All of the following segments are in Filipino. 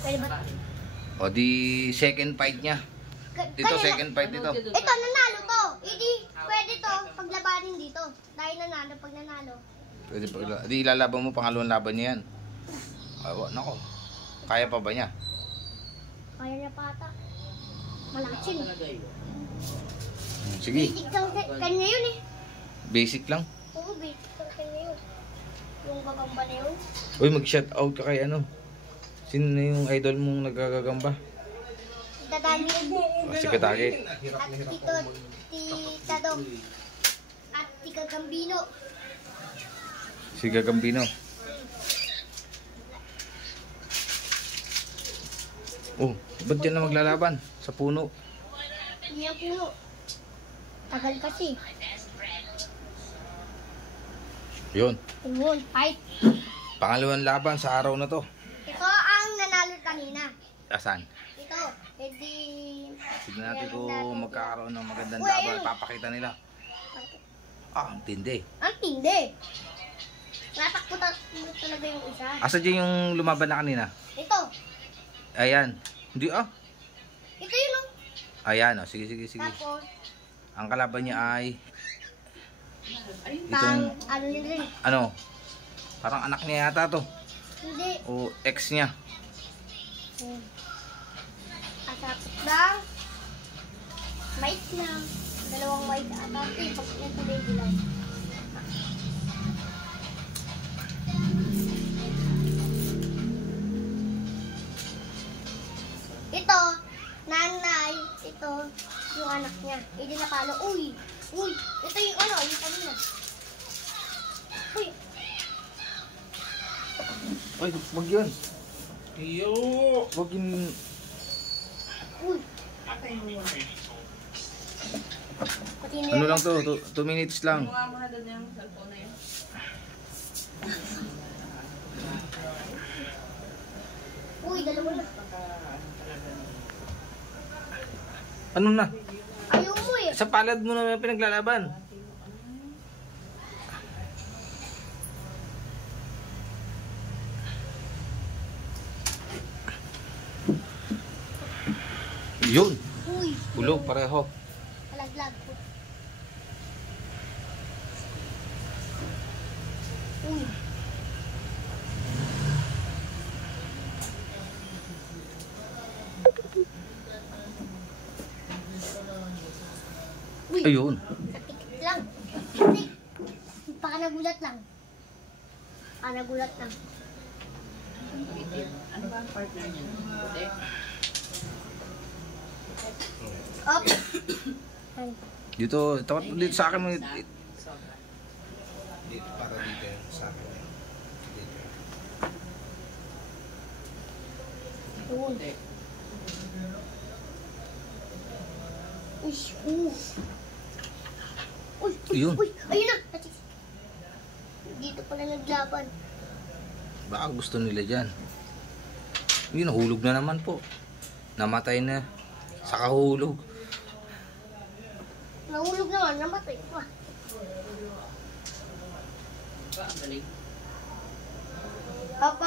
Pwede ba? O di second fight niya. Dito second fight dito. Ito, nanalo to. Hindi, pwede to paglabanin dito. Dahil nanalo pag nanalo. Pwede pa. Di ilalaban mo pangalawang laban niya yan. Awa, nako. Kaya pa ba niya? Kaya niya pa ata. Malakas yun. Sige. Basic lang kanya yun eh. Basic lang. Oo, basic lang kanya yun. Yung gagamba na yun. Uy, mag-shout out ka kay ano? Sino na yung idol mong nagagagamba? Dadali. Si Katagi. At Tita Dog. At Tika Gambino. Si Gagambino. Oh, ba't dyan na maglalaban? Sa puno. Hindi ang puno. Tagal kasi. Yun. Yun, fight. Pangalawang laban sa araw na to. Ito ang nanalo kanina. Asan? Ito, edi... Tignan natin kung magkakaroon ng magandang laban. Papakita nila. Ah, ang tindi. Ang tindi. Natakbo talaga yung isa. Asa dyan yung lumaban na kanina? Ito. Ayan. Hindi ah. Ito yun oh. Ayan oh. Sige. Tapos, Ang kalaban niya ay... ano yun rin? Ano? Parang anak niya yata to. Hindi. O ex niya. Asapit lang. White na. Dalawang white ata. Pag yan sa baby lang. Ito, nanay, ito, yung anak niya. Hindi napalo. Uy! Ito yung ano, yung kanina. Uy! Uy, wag yun. Iyo! Wag yun. Uy! Ano lang to? 2 minutes lang. Ano nga mo na doon yung cellphone na yun? Uy, dalawa na. Ano na? Ayaw mo eh. Sa palad mo na pinaglalaban. Yun. Uy! Hulog pareho. Malaglag po. Uy! Uy! Ayun. Natikit lang. Hindi. Baka nagulat lang. Nagulat lang. Ano ba ang partner niya? Puti? Up! Ay. Dito sa akin mo. Sobra. Dito, para dito yun sa akin. Dito. Yun. Puti. Uy! Uy! Yun. Uy! Ayun na! Dito pala naglaban. Baka gusto nila dyan. Yun, nahulog na naman po. Namatay na. Sa kahulog. Nahulog naman. Namatay pa. Ba, ang galing. Up!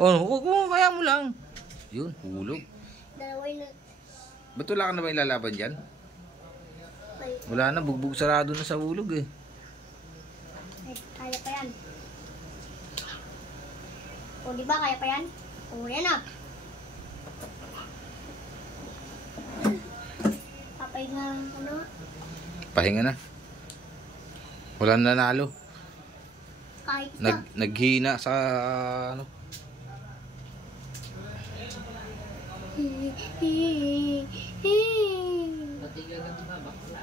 Oh, huwag mo, kaya mo lang. Yun, hulog. Dalawa yun na. Ba't wala ka na ba ilalaban dyan? Ay, Wala na, bugbog sarado na sa hulog eh. kaya pa yan. O, di ba? Kaya pa yan? O, yan na. Papay na, ano? Pahinga na. Wala na nanalo. Kahit na. Naghina sa ano. Pati gagawin ba? Bakla.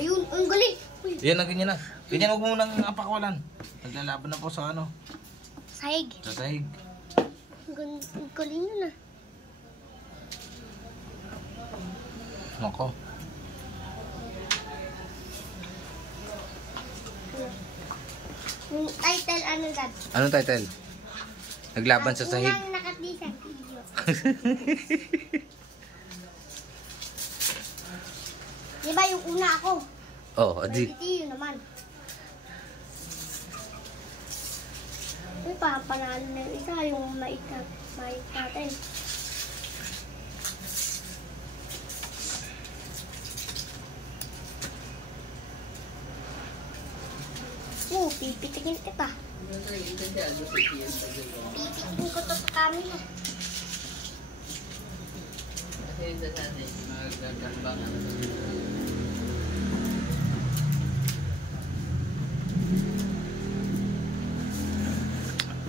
Ayun, ang galing. Uy, Yan na, ganyan na. Ganyan, huwag mo nang apakawalan. Naglalaban na po sa ano. sahig. Sa sahig. Ang galing yun ah. Nako. Yung title, ano dad? Anong title? Naglaban sa sahig. Unang nakatisan video. Diba yung una ako? Oh, adi. Ito yun naman. Ay, panalo na yung isa, yung mais natin. Pipitikin kita. Pipitikin ko to sa camera. Kasi yun sa atin, magagambang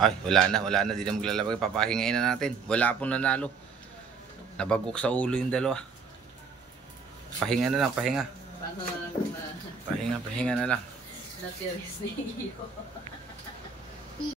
Ay, wala na. Di na maglalabay. Papahingayin na natin. Wala pong nanalo. Nabagok sa ulo yung dalawa. Pahinga na lang, pahinga. Paano na lang na Pahinga na lang. na-tears ni Iyo?